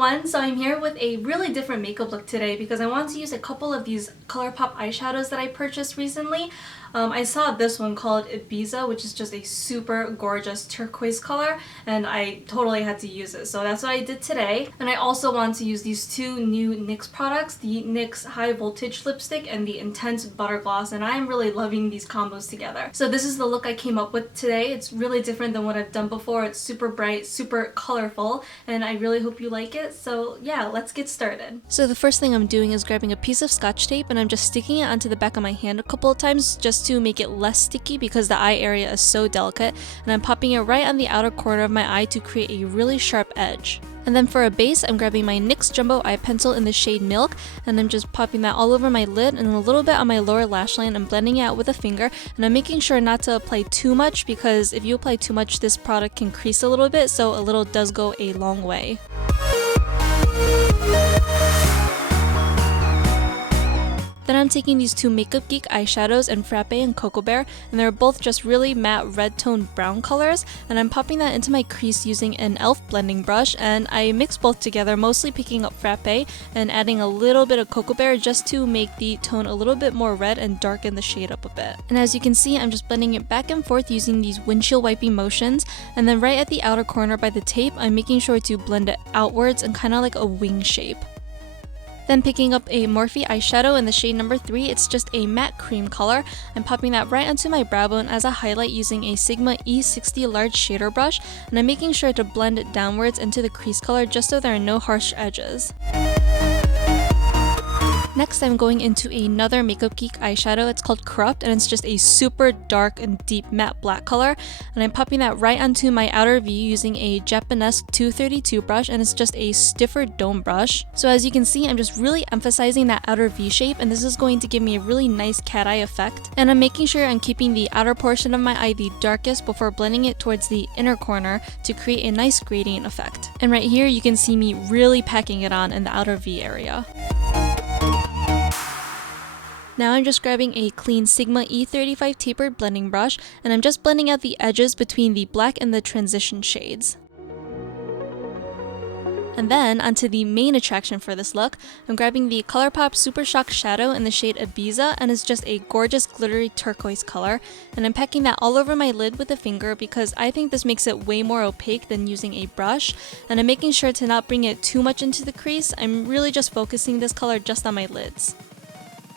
everyone! So I'm here with a really different makeup look today because I want to use a couple of these ColourPop eyeshadows that I purchased recently. I saw this one called Ibiza, which is just a super gorgeous turquoise color, and I totally had to use it. So that's what I did today. And I also want to use these two new NYX products, the NYX High Voltage Lipstick and the Intense Butter Gloss, and I'm really loving these combos together. So this is the look I came up with today. It's really different than what I've done before. It's super bright, super colorful, and I really hope you like it. So yeah, let's get started. So the first thing I'm doing is grabbing a piece of Scotch tape and I'm just sticking it onto the back of my hand a couple of times just to make it less sticky because the eye area is so delicate, and I'm popping it right on the outer corner of my eye to create a really sharp edge. And then for a base, I'm grabbing my NYX Jumbo Eye Pencil in the shade Milk, and I'm just popping that all over my lid and a little bit on my lower lash line. I'm blending it out with a finger, and I'm making sure not to apply too much because if you apply too much, this product can crease a little bit, so a little does go a long way. Then I'm taking these two Makeup Geek eyeshadows in Frappe and Cocoa Bear, and they're both just really matte red toned brown colors, and I'm popping that into my crease using an e.l.f. blending brush, and I mix both together, mostly picking up Frappe and adding a little bit of Cocoa Bear just to make the tone a little bit more red and darken the shade up a bit. And as you can see, I'm just blending it back and forth using these windshield wiping motions, and then right at the outer corner by the tape, I'm making sure to blend it outwards and kind of like a wing shape. Then picking up a Morphe eyeshadow in the shade number 3, it's just a matte cream color. I'm popping that right onto my brow bone as a highlight using a Sigma E60 large shader brush, and I'm making sure to blend it downwards into the crease color just so there are no harsh edges. Next, I'm going into another Makeup Geek eyeshadow. It's called Corrupt, and it's just a super dark and deep matte black color. And I'm popping that right onto my outer V using a Japanese 232 brush, and it's just a stiffer dome brush. So as you can see, I'm just really emphasizing that outer V shape, and this is going to give me a really nice cat eye effect. And I'm making sure I'm keeping the outer portion of my eye the darkest before blending it towards the inner corner to create a nice gradient effect. And right here, you can see me really packing it on in the outer V area. Now I'm just grabbing a clean Sigma E35 tapered blending brush, and I'm just blending out the edges between the black and the transition shades. And then onto the main attraction for this look, I'm grabbing the ColourPop Super Shock Shadow in the shade Ibiza, and it's just a gorgeous glittery turquoise color, and I'm packing that all over my lid with a finger because I think this makes it way more opaque than using a brush, and I'm making sure to not bring it too much into the crease. I'm really just focusing this color just on my lids.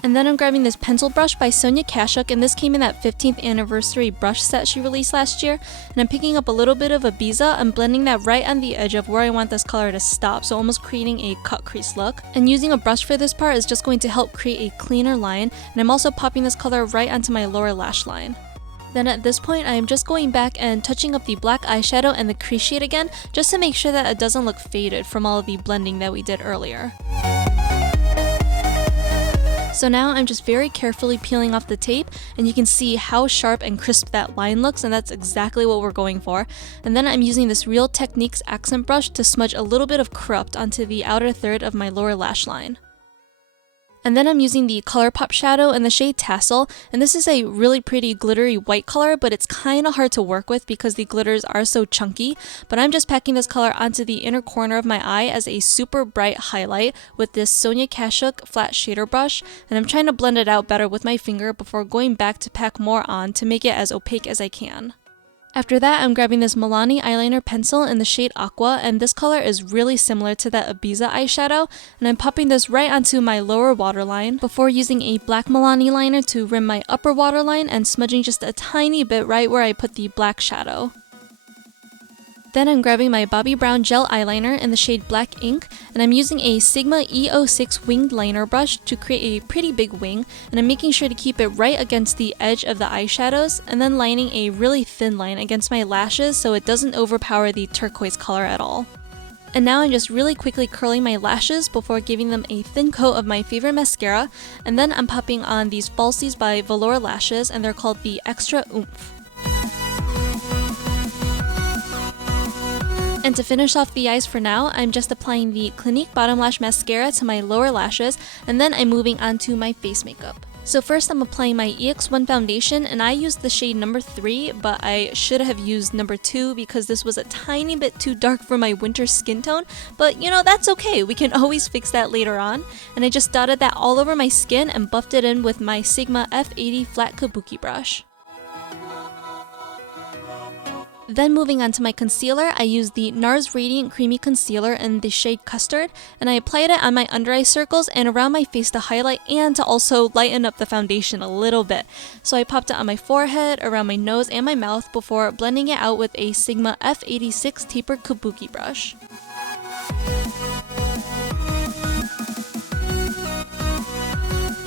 And then I'm grabbing this pencil brush by Sonia Kashuk, and this came in that 15th anniversary brush set she released last year. And I'm picking up a little bit of Ibiza and blending that right on the edge of where I want this color to stop, so almost creating a cut crease look. And using a brush for this part is just going to help create a cleaner line, and I'm also popping this color right onto my lower lash line. Then at this point, I am just going back and touching up the black eyeshadow and the crease shade again, just to make sure that it doesn't look faded from all of the blending that we did earlier. So now I'm just very carefully peeling off the tape, and you can see how sharp and crisp that line looks, and that's exactly what we're going for. And then I'm using this Real Techniques accent brush to smudge a little bit of Corrupt onto the outer third of my lower lash line. And then I'm using the ColourPop shadow in the shade Tassel, and this is a really pretty glittery white color, but it's kind of hard to work with because the glitters are so chunky. But I'm just packing this color onto the inner corner of my eye as a super bright highlight with this Sonia Kashuk flat shader brush, and I'm trying to blend it out better with my finger before going back to pack more on to make it as opaque as I can. After that, I'm grabbing this Milani eyeliner pencil in the shade Aqua, and this color is really similar to that Ibiza eyeshadow, and I'm popping this right onto my lower waterline before using a black Milani liner to rim my upper waterline and smudging just a tiny bit right where I put the black shadow. Then I'm grabbing my Bobbi Brown gel eyeliner in the shade Black Ink, and I'm using a Sigma E06 winged liner brush to create a pretty big wing, and I'm making sure to keep it right against the edge of the eyeshadows, and then lining a really thin line against my lashes so it doesn't overpower the turquoise color at all. And now I'm just really quickly curling my lashes before giving them a thin coat of my favorite mascara, and then I'm popping on these Falsies by Velour Lashes, and they're called the Extra Oomph. And to finish off the eyes for now, I'm just applying the Clinique Bottom Lash Mascara to my lower lashes, and then I'm moving on to my face makeup. So first I'm applying my EX1 foundation, and I used the shade number 3, but I should have used number 2 because this was a tiny bit too dark for my winter skin tone, but you know, that's okay, we can always fix that later on. And I just dotted that all over my skin and buffed it in with my Sigma F80 flat kabuki brush. Then moving on to my concealer, I used the NARS Radiant Creamy Concealer in the shade Custard, and I applied it on my under eye circles and around my face to highlight and to also lighten up the foundation a little bit. So I popped it on my forehead, around my nose, and my mouth before blending it out with a Sigma F86 tapered kabuki brush.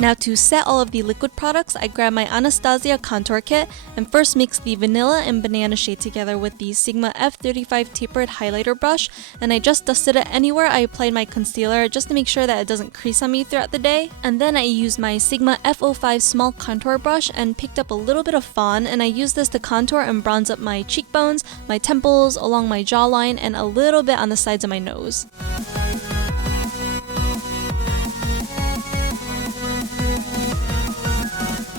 Now to set all of the liquid products, I grabbed my Anastasia contour kit and first mixed the vanilla and banana shade together with the Sigma F35 tapered highlighter brush, and I just dusted it anywhere I applied my concealer just to make sure that it doesn't crease on me throughout the day. And then I used my Sigma F05 small contour brush and picked up a little bit of fawn, and I used this to contour and bronze up my cheekbones, my temples, along my jawline, and a little bit on the sides of my nose.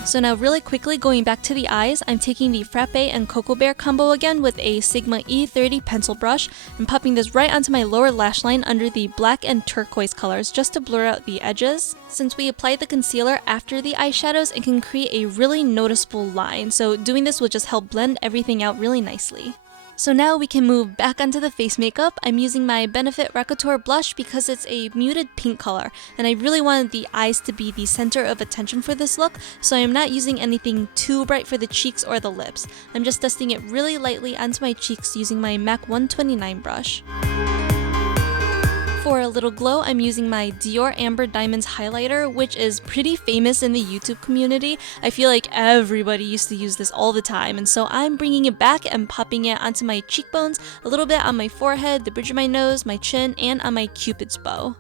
So now really quickly going back to the eyes, I'm taking the Frappe and Cocoa Bear combo again with a Sigma E30 pencil brush and popping this right onto my lower lash line under the black and turquoise colors just to blur out the edges. Since we applied the concealer after the eyeshadows, it can create a really noticeable line, so doing this will just help blend everything out really nicely. So now we can move back onto the face makeup. I'm using my Benefit Rockateur blush because it's a muted pink color, and I really wanted the eyes to be the center of attention for this look, so I am not using anything too bright for the cheeks or the lips. I'm just dusting it really lightly onto my cheeks using my MAC 129 brush. For a little glow, I'm using my Dior Amber Diamonds highlighter, which is pretty famous in the YouTube community. I feel like everybody used to use this all the time, and so I'm bringing it back and popping it onto my cheekbones, a little bit on my forehead, the bridge of my nose, my chin, and on my cupid's bow.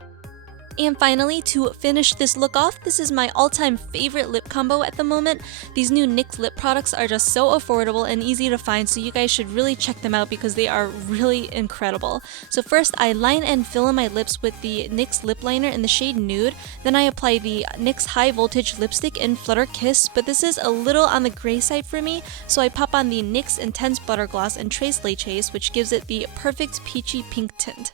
And finally, to finish this look off, this is my all-time favorite lip combo at the moment. These new NYX lip products are just so affordable and easy to find, so you guys should really check them out because they are really incredible. So first, I line and fill in my lips with the NYX lip liner in the shade Nude. Then I apply the NYX High Voltage lipstick in Flutter Kiss, but this is a little on the gray side for me, so I pop on the NYX Intense Butter Gloss in Tres Leches, which gives it the perfect peachy pink tint.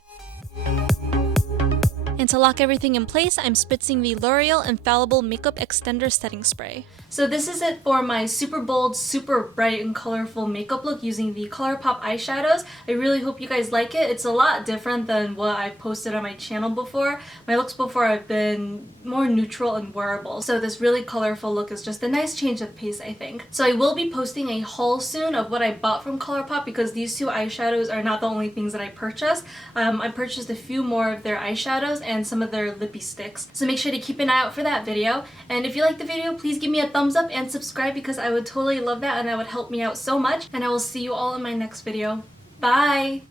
And to lock everything in place, I'm spritzing the L'Oreal Infallible Makeup Extender Setting Spray. So this is it for my super bold, super bright and colorful makeup look using the ColourPop eyeshadows. I really hope you guys like it. It's a lot different than what I've posted on my channel before. My looks before have been more neutral and wearable, so this really colorful look is just a nice change of pace, I think. So I will be posting a haul soon of what I bought from ColourPop because these two eyeshadows are not the only things that I purchased. I purchased a few more of their eyeshadows and some of their lippy sticks. So make sure to keep an eye out for that video. And if you like the video, please give me a thumbs up and subscribe because I would totally love that and that would help me out so much. And I will see you all in my next video. Bye!